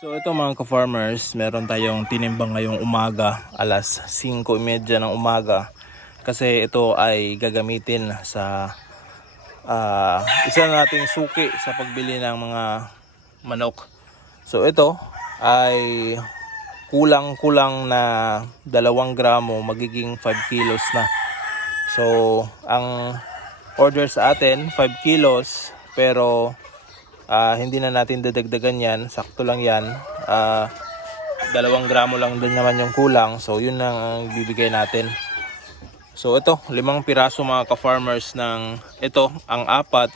So ito mga ka-farmers, meron tayong tinimbang ngayong umaga, alas 5.30 ng umaga. Kasi ito ay gagamitin sa ah, isa nating suki sa pagbili ng mga manok. So ito ay kulang-kulang na 2 gramo, magiging 5 kilos na. So ang order sa atin 5 kilos pero Ah, hindi na natin dadagdagan yan. Sakto lang yan. Ah, dalawang gramo lang din naman yung kulang. So, yun ang bibigay natin. So, ito, limang piraso mga ka-farmers ng ito, ang apat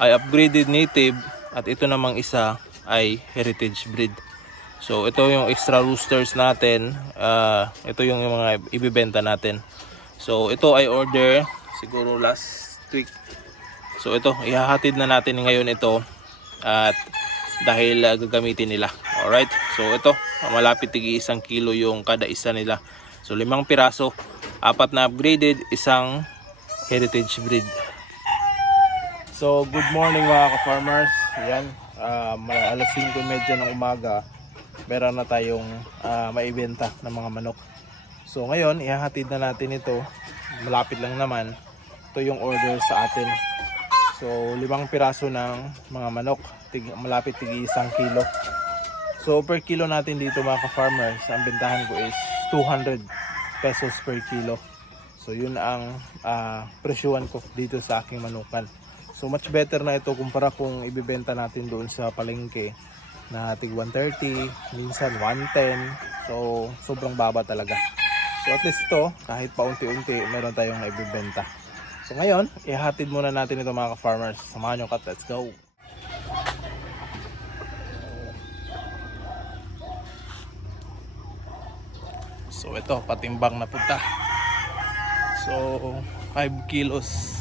ay upgraded native at ito namang isa ay heritage breed. So, ito yung extra roosters natin. Ah, ito yung mga ibibenta natin. So, ito ay order siguro last week. So, ito, ihahatid na natin ngayon ito at dahil uh, gagamitin nila. Alright, so ito, malapit tigi isang kilo yung kada isa nila. So limang piraso, apat na upgraded, isang heritage breed. So good morning mga ka-farmers. Yan, uh, alas 5.30 ng umaga, meron na tayong uh, maibenta ng mga manok. So ngayon, ihahatid na natin ito. Malapit lang naman. Ito yung order sa atin. So, limang piraso ng mga manok. Tig, malapit tig isang kilo. So, per kilo natin dito mga ka-farmers, ang bentahan ko is 200 pesos per kilo. So, yun ang uh, presyuhan ko dito sa aking manukan. So, much better na ito kumpara kung ibibenta natin doon sa palengke na tig 130, minsan 110. So, sobrang baba talaga. So, at least ito, kahit paunti-unti, meron tayong naibibenta. So ngayon, ihatid muna natin ito mga ka-farmers. Samahan nyo kat, let's go! So ito, patimbang na punta. So, 5 kilos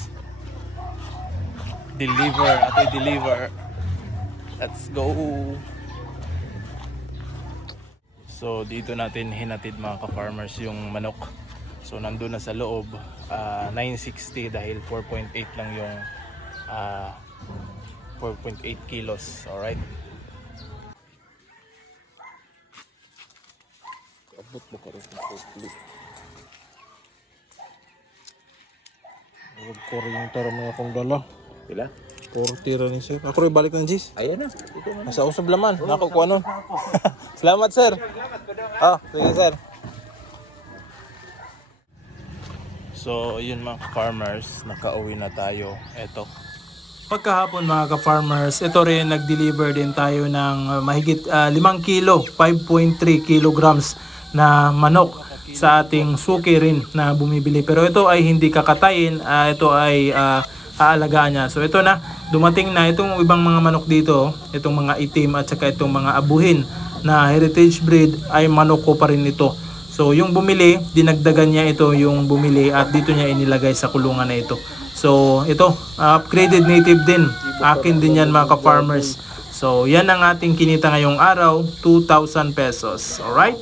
deliver at i-deliver. Let's go! So dito natin hinatid mga ka-farmers yung manok. So nandun na sa loob ah, 960 dahil 4.8 lang yung ah, 4.8 kilos. Alright. Abot mo ka rin sa pagkuli. Huwag ko rin yung tara mga kong dala. Pila? Puro tira ni sir. Ako rin balik ng Gis. Ayan na. Ito na. Nasa usab laman. Nako ko ano. Salamat sir. Ah, sige sir. So, yun mga farmers, nakauwi na tayo. Eto. Pagkahapon mga ka-farmers, ito rin nag-deliver din tayo ng uh, mahigit uh, 5 kilo, 5.3 kilograms na manok sa ating suki rin na bumibili. Pero ito ay hindi kakatayin, ah, ito ay ah, aalagaan niya. So ito na, dumating na itong ibang mga manok dito, itong mga itim at saka itong mga abuhin na heritage breed ay manok ko pa rin ito. So yung bumili, dinagdagan niya ito yung bumili at dito niya inilagay sa kulungan na ito. So ito, upgraded native din. Akin din yan mga ka-farmers. So yan ang ating kinita ngayong araw, 2,000 pesos. Alright?